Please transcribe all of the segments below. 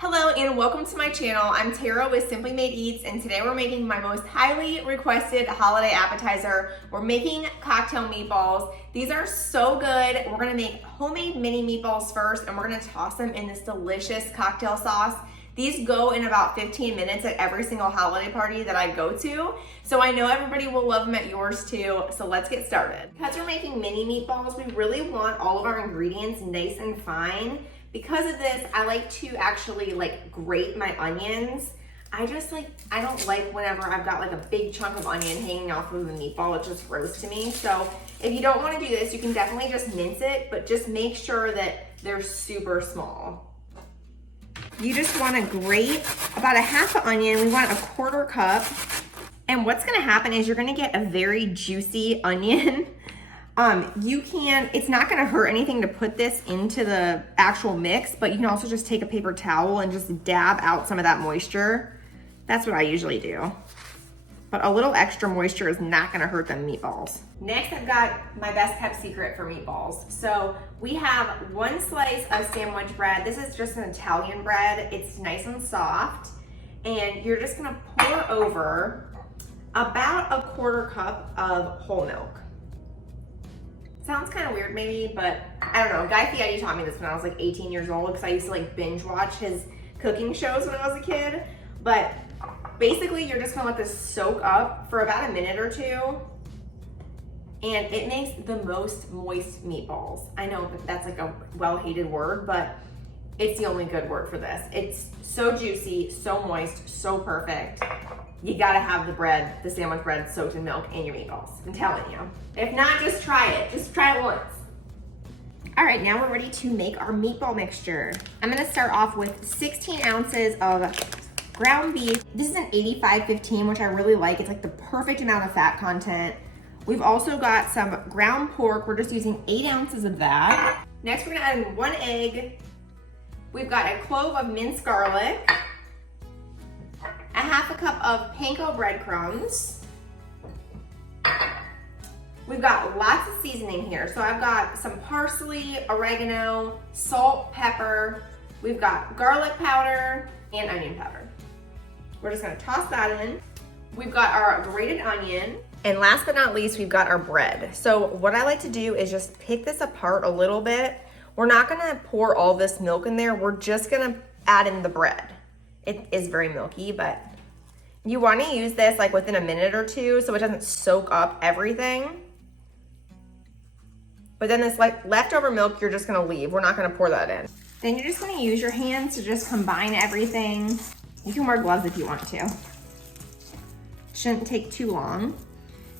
Hello and welcome to my channel. I'm Tara with Simply Made Eats, and today we're making my most highly requested holiday appetizer. We're making cocktail meatballs. These are so good. We're gonna make homemade mini meatballs first, and we're gonna toss them in this delicious cocktail sauce. These go in about 15 minutes at every single holiday party that I go to. So I know everybody will love them at yours too. So let's get started. Because we're making mini meatballs, we really want all of our ingredients nice and fine. Because of this, I like to actually grate my onions. I don't like whenever I've got like a big chunk of onion hanging off of the meatball. It just gross to me. So if you don't want to do this, you can definitely just mince it, but just make sure that they're super small. You just want to grate about a half an onion. We want a 1/4 cup. And what's going to happen is you're going to get a very juicy onion. It's not gonna hurt anything to put this into the actual mix, but you can also just take a paper towel and just dab out some of that moisture. That's what I usually do. But a little extra moisture is not gonna hurt them meatballs. Next, I've got my best kept secret for meatballs. So we have 1 slice of sandwich bread. This is just an Italian bread. It's nice and soft. And you're just gonna pour over about a 1/4 cup of whole milk. Sounds kind of weird maybe, but I don't know. Guy Fieri taught me this when I was like 18 years old because I used to binge watch his cooking shows when I was a kid. But basically you're just gonna let this soak up for about a minute or two, and it makes the most moist meatballs. I know that's like a well-hated word, but it's the only good word for this. It's so juicy, so moist, so perfect. You gotta have the bread, the sandwich bread soaked in milk in your meatballs. I'm telling you. If not, just try it. Just try it once. All right, now we're ready to make our meatball mixture. I'm gonna start off with 16 ounces of ground beef. This is an 85/15, which I really like. It's like the perfect amount of fat content. We've also got some ground pork. We're just using 8 ounces of that. Next, we're gonna add in 1 egg. We've got a clove of minced garlic, a 1/2 cup of panko breadcrumbs. We've got lots of seasoning here. So I've got some parsley, oregano, salt, pepper. We've got garlic powder and onion powder. We're just gonna toss that in. We've got our grated onion. And last but not least, we've got our bread. So what I like to do is just pick this apart a little bit. We're not gonna pour all this milk in there. We're just gonna add in the bread. It is very milky, but you want to use this within a minute or two so it doesn't soak up everything. But then this leftover milk, you're just going to leave. We're not going to pour that in. Then you're just going to use your hands to just combine everything. You can wear gloves if you want to. Shouldn't take too long.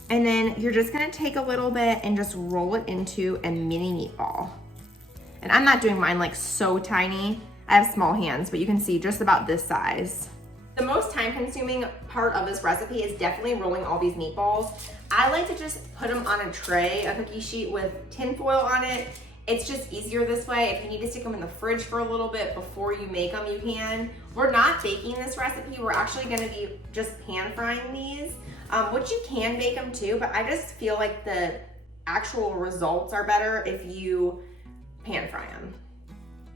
And then you're just going to take a little bit and just roll it into a mini meatball. And I'm not doing mine so tiny. I have small hands, but you can see just about this size. The most time-consuming part of this recipe is definitely rolling all these meatballs. I like to just put them on a tray, a cookie sheet with tin foil on it. It's just easier this way. If you need to stick them in the fridge for a little bit before you make them, you can. We're not baking this recipe. We're actually gonna be just pan frying these, which you can bake them too, but I just feel like the actual results are better if you pan fry them.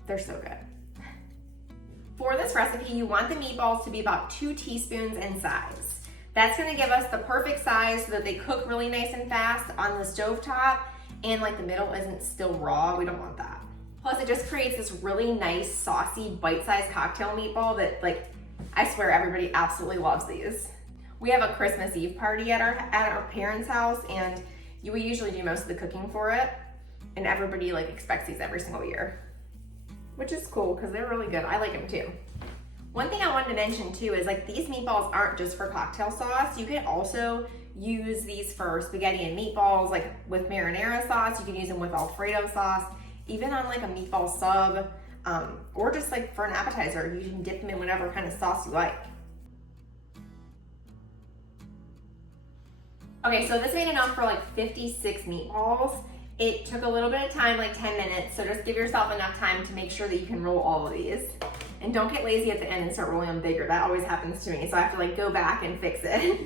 They're so good. For this recipe, you want the meatballs to be about 2 teaspoons in size. That's gonna give us the perfect size so that they cook really nice and fast on the stovetop, and the middle isn't still raw. We don't want that. Plus, it just creates this really nice, saucy, bite-sized cocktail meatball that I swear everybody absolutely loves these. We have a Christmas Eve party at our parents' house, and we usually do most of the cooking for it, and everybody expects these every single year, which is cool because they're really good. I like them too. One thing I wanted to mention too is these meatballs aren't just for cocktail sauce. You can also use these for spaghetti and meatballs, with marinara sauce. You can use them with Alfredo sauce, even on a meatball sub, or just for an appetizer. You can dip them in whatever kind of sauce you like. Okay, so this made enough for 56 meatballs. It took a little bit of time, 10 minutes, so just give yourself enough time to make sure that you can roll all of these. And don't get lazy at the end and start rolling them bigger. That always happens to me, so I have to go back and fix it.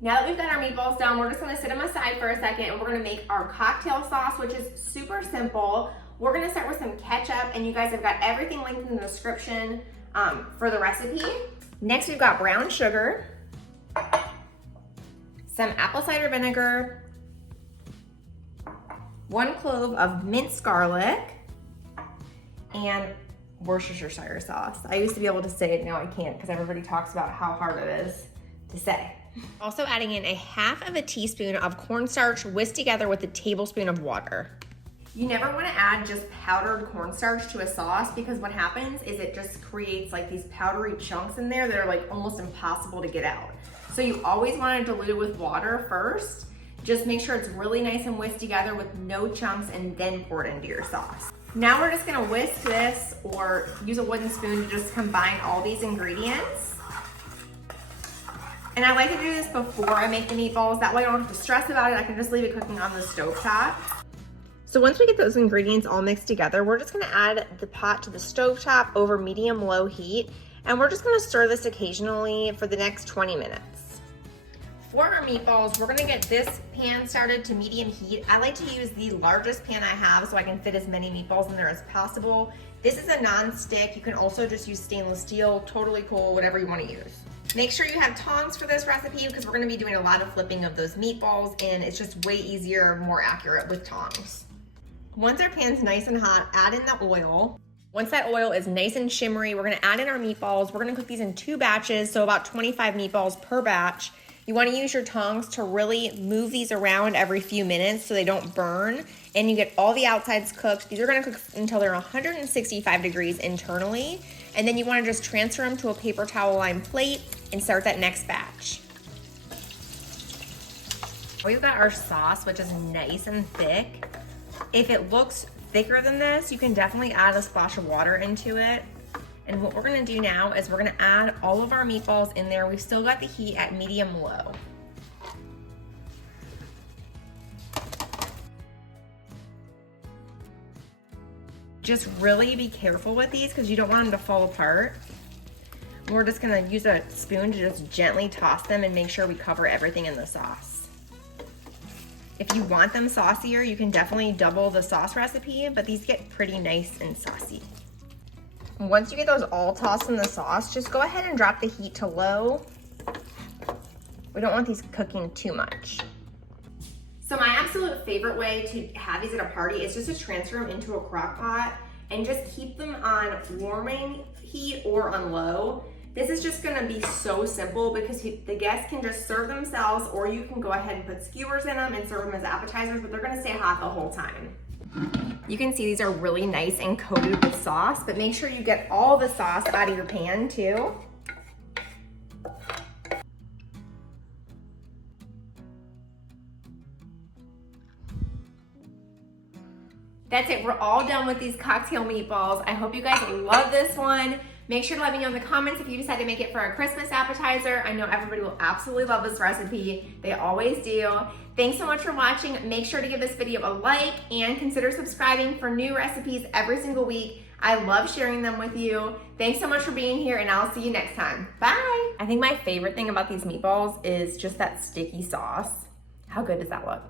Now that we've got our meatballs done, we're just gonna sit them aside for a second, and we're gonna make our cocktail sauce, which is super simple. We're gonna start with some ketchup, and you guys have got everything linked in the description for the recipe. Next, we've got brown sugar, some apple cider vinegar, 1 clove of minced garlic, and Worcestershire sauce. I used to be able to say it, now I can't because everybody talks about how hard it is to say. Also adding in 1/2 teaspoon of cornstarch whisked together with a tablespoon of water. You never want to add just powdered cornstarch to a sauce because what happens is it just creates like these powdery chunks in there that are like almost impossible to get out. So you always want to dilute it with water first. Just make sure it's really nice and whisked together with no chunks and then pour it into your sauce. Now we're just gonna whisk this or use a wooden spoon to just combine all these ingredients. And I like to do this before I make the meatballs. That way I don't have to stress about it. I can just leave it cooking on the stovetop. So once we get those ingredients all mixed together, we're just gonna add the pot to the stovetop over medium-low heat, and we're just gonna stir this occasionally for the next 20 minutes. For our meatballs, we're gonna get this pan started to medium heat. I like to use the largest pan I have so I can fit as many meatballs in there as possible. This is a non-stick. You can also just use stainless steel, totally cool, whatever you wanna use. Make sure you have tongs for this recipe because we're gonna be doing a lot of flipping of those meatballs and it's just way easier, more accurate with tongs. Once our pan's nice and hot, add in the oil. Once that oil is nice and shimmery, we're gonna add in our meatballs. We're gonna cook these in 2 batches, so about 25 meatballs per batch. You wanna use your tongs to really move these around every few minutes so they don't burn, and you get all the outsides cooked. These are gonna cook until they're 165 degrees internally, and then you wanna just transfer them to a paper towel lined plate and start that next batch. We've got our sauce, which is nice and thick. If it looks thicker than this, you can definitely add a splash of water into it. And what we're gonna do now is we're gonna add all of our meatballs in there. We've still got the heat at medium-low. Just really be careful with these because you don't want them to fall apart. We're just gonna use a spoon to just gently toss them and make sure we cover everything in the sauce. If you want them saucier, you can definitely double the sauce recipe, but these get pretty nice and saucy. Once you get those all tossed in the sauce, just go ahead and drop the heat to low. We don't want these cooking too much. So my absolute favorite way to have these at a party is just to transfer them into a crock pot and just keep them on warming heat or on low. This is just gonna be so simple because the guests can just serve themselves, or you can go ahead and put skewers in them and serve them as appetizers, but they're gonna stay hot the whole time. You can see these are really nice and coated with sauce, but make sure you get all the sauce out of your pan too. That's it, we're all done with these cocktail meatballs. I hope you guys love this one. Make sure to let me know in the comments if you decide to make it for a Christmas appetizer. I know everybody will absolutely love this recipe. They always do. Thanks so much for watching. Make sure to give this video a like and consider subscribing for new recipes every single week. I love sharing them with you. Thanks so much for being here and I'll see you next time. Bye. I think my favorite thing about these meatballs is just that sticky sauce. How good does that look?